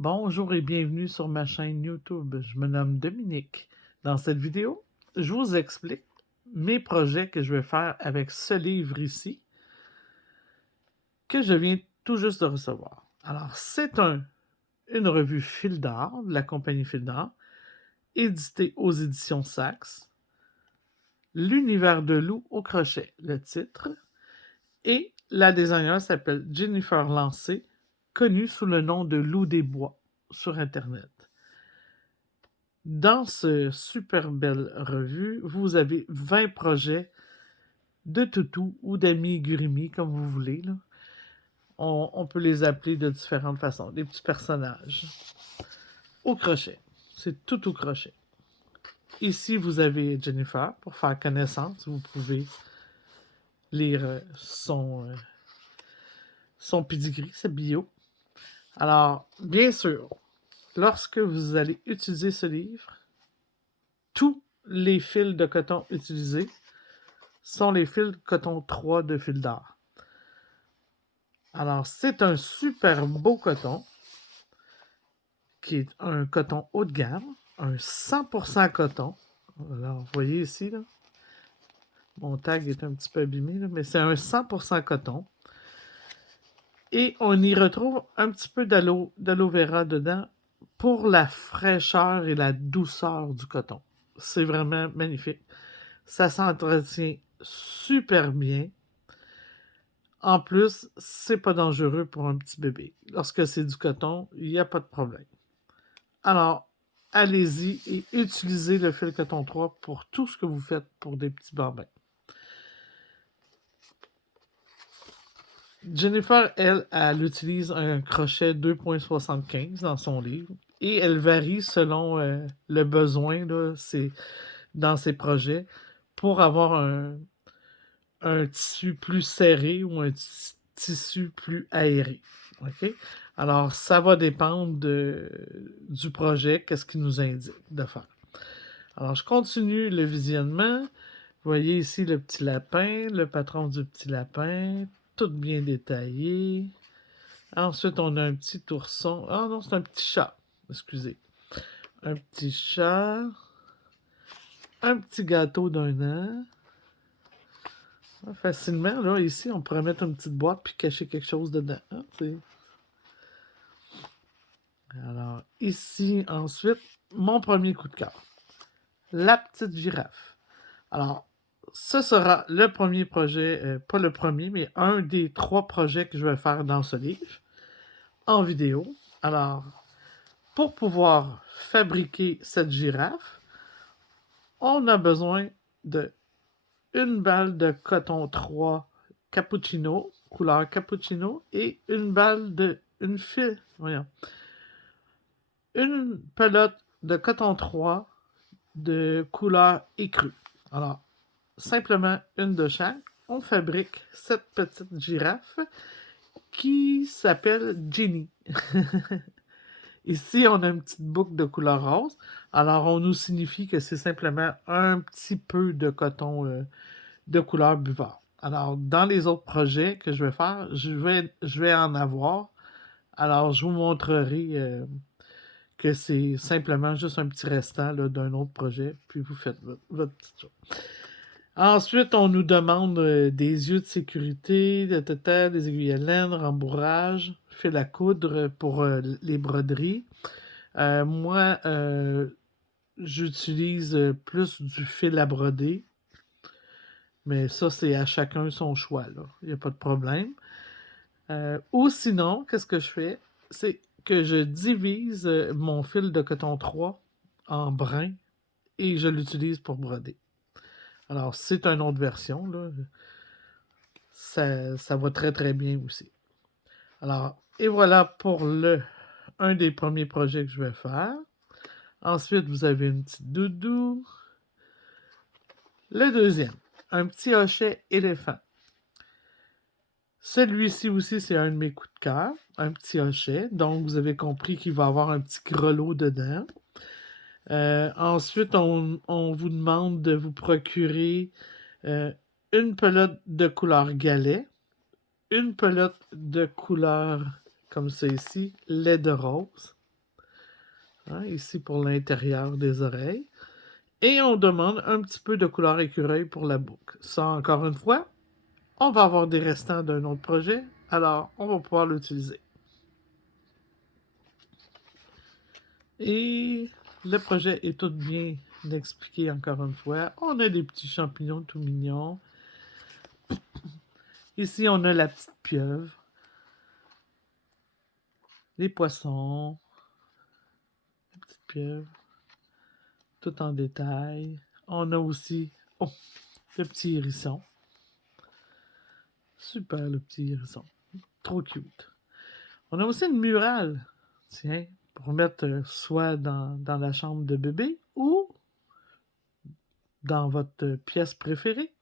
Bonjour et bienvenue sur ma chaîne YouTube. Je me nomme Dominique. Dans cette vidéo, je vous explique mes projets que je vais faire avec ce livre ici que je viens tout juste de recevoir. Alors, c'est une revue Fil d'Art de la compagnie Fil d'Art, éditée aux éditions Saxe. L'univers de loup au crochet, le titre. Et la designer s'appelle Jennifer Lancé, connue sous le nom de Lou des Bois sur Internet. Dans ce super belle revue, vous avez 20 projets de toutous ou d'amis-gurimis, comme vous voulez, là. On peut les appeler de différentes façons. Des petits personnages. Au crochet. C'est tout au crochet. Ici, vous avez Jennifer pour faire connaissance. Vous pouvez lire son pedigree, sa bio. Alors, bien sûr, lorsque vous allez utiliser ce livre, tous les fils de coton utilisés sont les fils coton 3 de Fil d'Art. Alors, c'est un super beau coton, qui est un coton haut de gamme, un 100% coton. Alors, vous voyez ici, là, mon tag est un petit peu abîmé, là, mais c'est un 100% coton. Et on y retrouve un petit peu d'aloe vera dedans pour la fraîcheur et la douceur du coton. C'est vraiment magnifique. Ça s'entretient super bien. En plus, c'est pas dangereux pour un petit bébé. Lorsque c'est du coton, il n'y a pas de problème. Alors, allez-y et utilisez le fil coton 3 pour tout ce que vous faites pour des petits bambins. Jennifer, elle utilise un crochet 2,75 dans son livre et elle varie selon le besoin là, dans ses projets pour avoir un tissu plus serré ou un tissu plus aéré. OK? Alors, ça va dépendre du projet, qu'est-ce qu'il nous indique de faire. Alors, je continue le visionnement. Vous voyez ici le petit lapin, le patron du petit lapin, tout bien détaillé. Ensuite, on a un petit ourson. Ah non, c'est un petit chat. Excusez. Un petit chat. Un petit gâteau d'un an. Facilement, là, ici, on pourrait mettre une petite boîte puis cacher quelque chose dedans. Hein, alors, ici, ensuite, mon premier coup de cœur. La petite girafe. Alors, ce sera le premier projet, pas le premier, mais un des 3 projets que je vais faire dans ce livre, en vidéo. Alors, pour pouvoir fabriquer cette girafe, on a besoin de une balle de coton 3 cappuccino, couleur cappuccino, et une balle une pelote de coton 3 de couleur écrue. Alors, simplement une de chaque. On fabrique cette petite girafe qui s'appelle Ginny. Ici, on a une petite boucle de couleur rose. Alors, on nous signifie que c'est simplement un petit peu de coton de couleur buvard. Alors, dans les autres projets que je vais faire, je vais en avoir. Alors, je vous montrerai que c'est simplement juste un petit restant là, d'un autre projet, puis vous faites votre petite chose. Ensuite, on nous demande des yeux de sécurité, des aiguilles à laine, rembourrage, fil à coudre pour les broderies. Moi, j'utilise plus du fil à broder, mais ça, c'est à chacun son choix, là. Il n'y a pas de problème. Ou sinon, qu'est-ce que je fais? C'est que je divise mon fil de coton 3 en brins et je l'utilise pour broder. Alors, c'est une autre version, là. Ça va très très bien aussi. Alors, et voilà pour un des premiers projets que je vais faire. Ensuite, vous avez une petite doudou. Le deuxième, un petit hochet éléphant. Celui-ci aussi, c'est un de mes coups de cœur, un petit hochet. Donc, vous avez compris qu'il va avoir un petit grelot dedans. Ensuite, on vous demande de vous procurer une pelote de couleur galet, une pelote de couleur, comme ça ici, lait de rose. hein, ici pour l'intérieur des oreilles. Et on demande un petit peu de couleur écureuil pour la boucle. Ça, encore une fois, on va avoir des restants d'un autre projet, alors on va pouvoir l'utiliser. Et le projet est tout bien expliqué encore une fois. On a des petits champignons tout mignons. Ici, on a la petite pieuvre. Les poissons. La petite pieuvre. Tout en détail. On a aussi le petit hérisson. Super, le petit hérisson. Trop cute. On a aussi une murale. Tiens, pour mettre soit dans la chambre de bébé ou dans votre pièce préférée.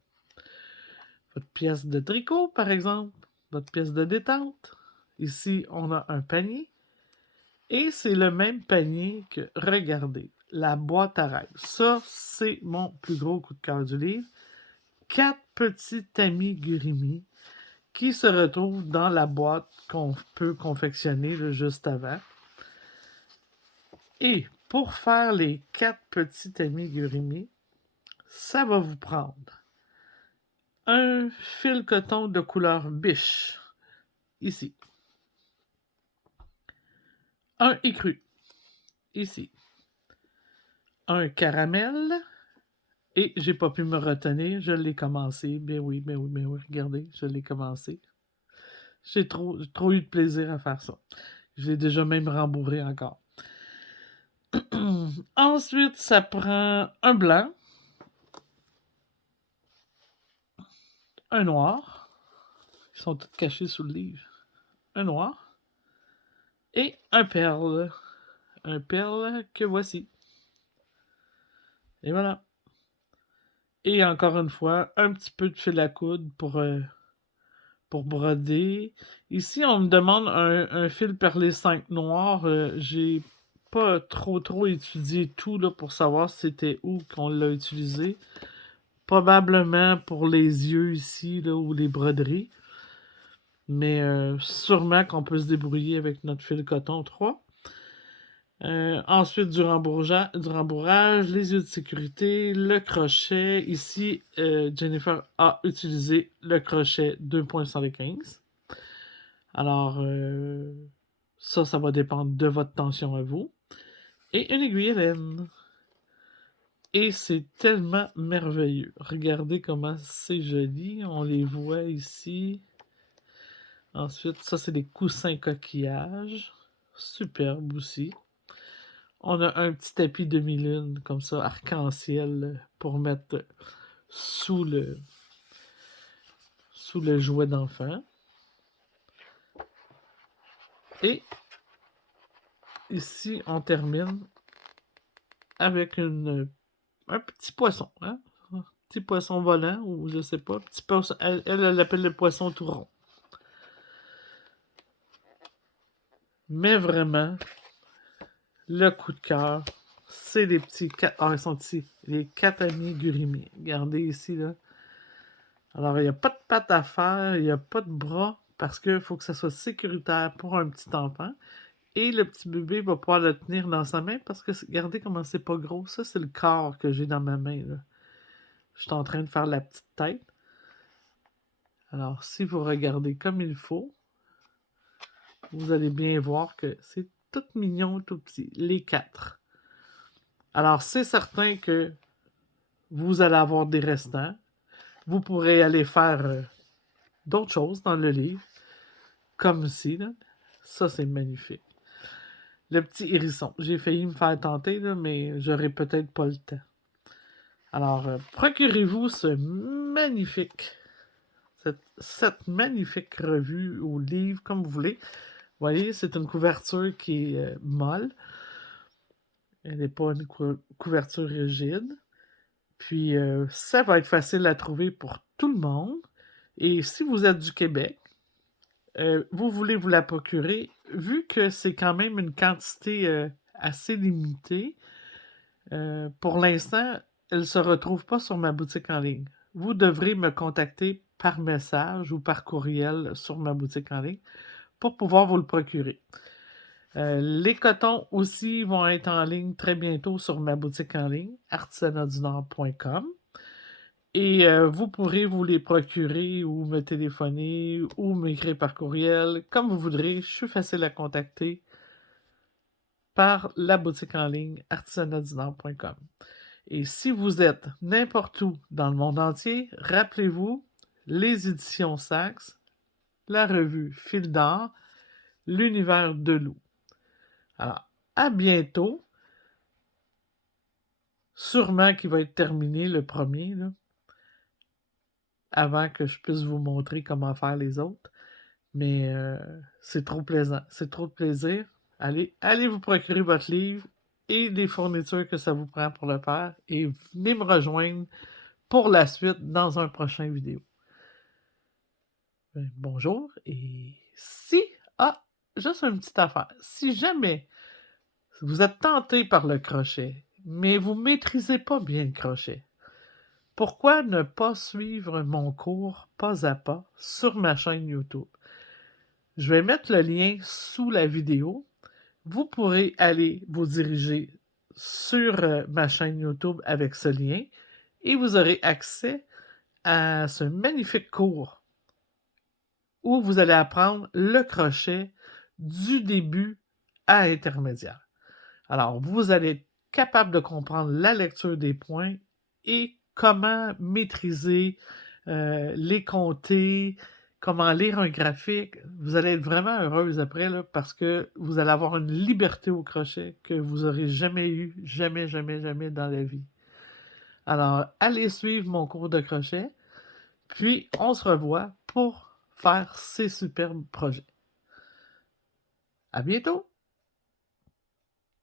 Votre pièce de tricot, par exemple. Votre pièce de détente. Ici, on a un panier. Et c'est le même panier que, regardez, la boîte à rêves. Ça, c'est mon plus gros coup de cœur du livre. 4 petits amigurumis qui se retrouvent dans la boîte qu'on peut confectionner là, juste avant. Et pour faire les 4 petits amigurumis, ça va vous prendre un fil coton de couleur biche, ici. Un écru, ici. Un caramel, et j'ai pas pu me retenir, je l'ai commencé. Ben oui, regardez, je l'ai commencé. J'ai trop eu de plaisir à faire ça. Je l'ai déjà même rembourré encore. Ensuite, ça prend un blanc, un noir, ils sont tous cachés sous le livre, un noir, et un perle. Un perle que voici. Et voilà. Et encore une fois, un petit peu de fil à coudre pour broder. Ici, on me demande un fil perlé 5 noir. J'ai pas trop étudié tout là, pour savoir c'était où qu'on l'a utilisé. Probablement pour les yeux ici, là, ou les broderies. Mais sûrement qu'on peut se débrouiller avec notre fil coton 3. Ensuite, du rembourrage, les yeux de sécurité, le crochet. Ici, Jennifer a utilisé le crochet 2.75. Alors, ça va dépendre de votre tension à vous. Et une aiguille à laine. Et c'est tellement merveilleux. Regardez comment c'est joli. On les voit ici. Ensuite, ça, c'est des coussins coquillages. Superbe aussi. On a un petit tapis demi-lune, comme ça, arc-en-ciel, pour mettre sous le jouet d'enfant. Et ici, on termine avec un petit poisson. Hein? Un petit poisson volant, ou je sais pas. Petit poisson, elle l'appelle le poisson tout rond. Mais vraiment, le coup de cœur, c'est les petits 4. Ah, ils sont ici. Les 4 amis Gurimi. Regardez ici, là. Alors, il n'y a pas de pattes à faire, il n'y a pas de bras, parce qu'il faut que ça soit sécuritaire pour un petit enfant. Et le petit bébé va pouvoir le tenir dans sa main, parce que regardez comment c'est pas gros. Ça, c'est le corps que j'ai dans ma main, là. Je suis en train de faire la petite tête. Alors, si vous regardez comme il faut, vous allez bien voir que c'est tout mignon, tout petit. Les 4. Alors, c'est certain que vous allez avoir des restants. Vous pourrez aller faire d'autres choses dans le livre. Comme ici, là. Ça, c'est magnifique. Le petit hérisson. J'ai failli me faire tenter, là, mais j'aurai peut-être pas le temps. Alors, procurez-vous cette magnifique revue ou livre, comme vous voulez. Vous voyez, c'est une couverture qui est molle. Elle n'est pas une couverture rigide. Puis, ça va être facile à trouver pour tout le monde. Et si vous êtes du Québec, vous voulez vous la procurer, vu que c'est quand même une quantité assez limitée, pour l'instant, elle ne se retrouve pas sur ma boutique en ligne. Vous devrez me contacter par message ou par courriel sur ma boutique en ligne pour pouvoir vous le procurer. Les cotons aussi vont être en ligne très bientôt sur ma boutique en ligne, artisanatdunord.com. Et vous pourrez vous les procurer ou me téléphoner ou m'écrire par courriel, comme vous voudrez. Je suis facile à contacter par la boutique en ligne artisanatdunord.com. Et si vous êtes n'importe où dans le monde entier, rappelez-vous les éditions Saxe, la revue Fil d'or, l'univers de Lou. Alors, à bientôt. Sûrement qu'il va être terminé le premier, là, avant que je puisse vous montrer comment faire les autres. Mais c'est trop plaisant, c'est trop de plaisir. Allez vous procurer votre livre et les fournitures que ça vous prend pour le faire et venez me rejoindre pour la suite dans un prochain vidéo. Bonjour et juste une petite affaire. Si jamais vous êtes tenté par le crochet, mais vous ne maîtrisez pas bien le crochet, pourquoi ne pas suivre mon cours pas à pas sur ma chaîne YouTube? Je vais mettre le lien sous la vidéo. Vous pourrez aller vous diriger sur ma chaîne YouTube avec ce lien et vous aurez accès à ce magnifique cours où vous allez apprendre le crochet du début à intermédiaire. Alors, vous allez être capable de comprendre la lecture des points et comment maîtriser les compter, comment lire un graphique. Vous allez être vraiment heureuse après là, parce que vous allez avoir une liberté au crochet que vous n'aurez jamais eu, jamais, jamais, jamais dans la vie. Alors, allez suivre mon cours de crochet, puis on se revoit pour faire ces superbes projets. À bientôt!